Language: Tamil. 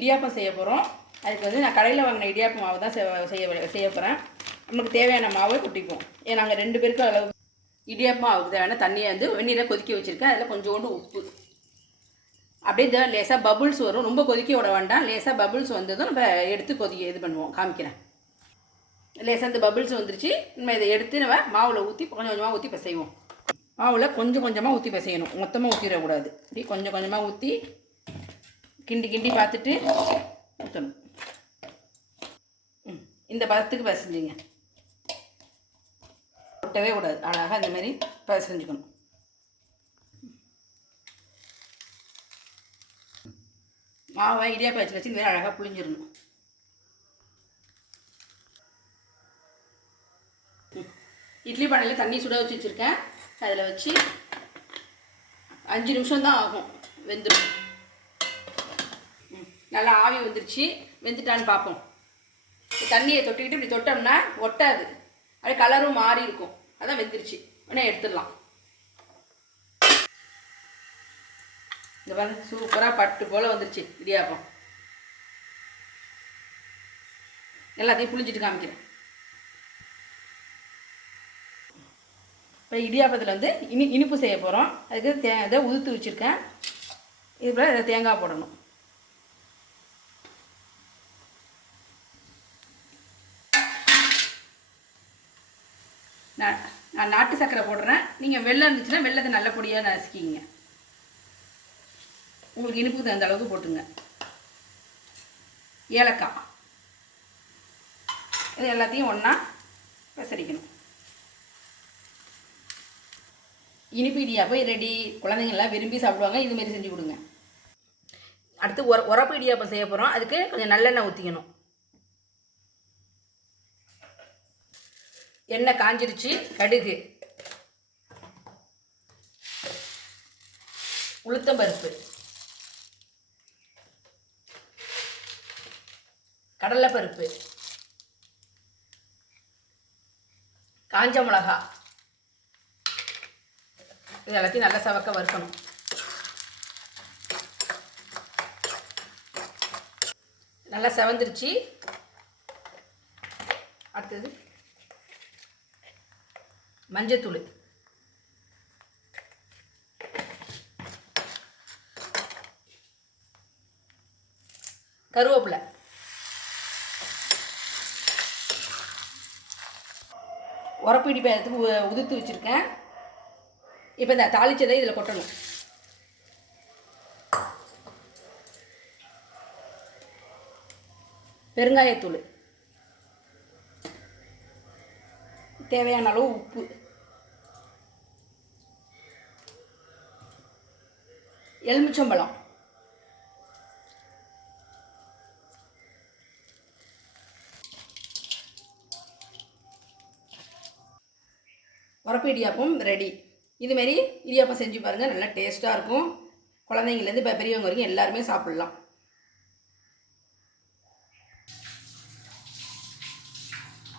இடியாப்பம் செய்ய போகிறோம். அதுக்கு வந்து நான் கடையில் வாங்கின இடியாப்பம் மாவு தான் செய்ய போகிறேன். நமக்கு தேவையான மாவை கொட்டிப்போம். நாங்கள் 2 பேருக்கு அளவு இடியாப்பம் மாவுக்கு தேவையான தண்ணியை வந்து வெந்நீரை கொதிக்க வச்சுருக்கேன். அதில் கொஞ்சோண்டு உப்பு, அப்படியே இந்த லேசாக பபுள்ஸ் வரும். ரொம்ப கொதிக்க விட வேண்டாம். லேசாக பபுள்ஸ் வந்ததும் நம்ம எடுத்து இது பண்ணுவோம். காமிக்கிறேன். லேசாக இந்த பபுள்ஸ் வந்துருச்சு. நம்ம இதை எடுத்து நம்ம மாவில் ஊற்றி கொஞ்சம் கொஞ்சமாக ஊற்றி பிசைவோம். மாவில் கொஞ்சம் கொஞ்சமாக ஊற்றி பிசையணும். மொத்தமாக ஊற்றிடக்கூடாது. இப்படி கொஞ்சம் கொஞ்சமாக ஊற்றி கிண்டி பார்த்துட்டு ஊற்றணும். இந்த பதத்துக்கு பிசைஞ்சிங்க. ஒட்டவே கூடாது. அழகாக இந்தமாரி பிசைஞ்சுக்கணும். மாவை இடியாப்பம் வச்சு இந்த மாதிரி அழகாக புளிஞ்சிடணும். இட்லி பானையில் தண்ணி சுட வச்சுருக்கேன். அதில் வச்சு 5 நிமிஷம் தான் ஆகும், வெந்துடும். நல்லா ஆவி வந்துருச்சு. வெந்துட்டான்னு பார்ப்போம். தண்ணியை தொட்டுக்கிட்டு இப்படி தொட்டோம்னா ஒட்டாது. அப்படியே கலரும் மாறி இருக்கும். அதான் வெந்துருச்சு. உடனே எடுத்துடலாம். இந்த பாருங்க, சூப்பராக பட்டு போல் வந்துருச்சு இடியாப்பம். எல்லாத்தையும் புளிஞ்சிட்டு காமிக்கிறேன். இப்போ இடியாப்பத்தில் வந்து இனிப்பு செய்ய போகிறோம். அதுக்கு இதை உதுத்து வச்சுருக்கேன். இது போல் இதை தேங்காய் போடணும். நான் நாட்டு சர்க்கரை போடுறேன். நீங்கள் வெல்லம் இருந்துச்சுன்னா வெல்லத்தை நல்ல பொடியாக நசுக்கிங்க. உங்களுக்கு இனிப்புக்கு தகுந்த அளவுக்கு போட்டுங்க. ஏலக்காய், இது எல்லாத்தையும் ஒன்றா பசரிக்கணும். இனிப்பு இடியாப்பம் ரெடி. குழந்தைங்கள்லாம் விரும்பி சாப்பிடுவாங்க. இதுமாரி செஞ்சு கொடுங்க. அடுத்து உரப்பு இடியாப்பம் செய்ய போகிறோம். அதுக்கு கொஞ்சம் நல்லெண்ணெய் ஊற்றிக்கணும். எண்ணெய் காஞ்சிருச்சு. கடுகு, உளுத்தம்பருப்பு, கடலைப்பருப்பு, காஞ்ச மிளகா, இது எல்லாத்தையும் நல்லா சவக்க வறுக்கணும். நல்லா செவந்துருச்சு. அடுத்தது மஞ்சத்தூள், கருவேப்பிலை, உரப்பு இடிப்பதுக்கு உதுத்து வச்சுருக்கேன். இப்போ இந்த தாளிச்சதை இதில் கொட்டணும். பெருங்காயத்தூள், தேவையான அளவு உப்பு, எலுமிச்சம்பழம், உரப்பு இடியாப்பம் ரெடி. இதுமாரி இடியாப்பம் செஞ்சு பாருங்கள். நல்லா டேஸ்ட்டாக இருக்கும். குழந்தைங்கலேருந்து இப்போ பெரியவங்க வரைக்கும் எல்லாருமே சாப்பிட்லாம்.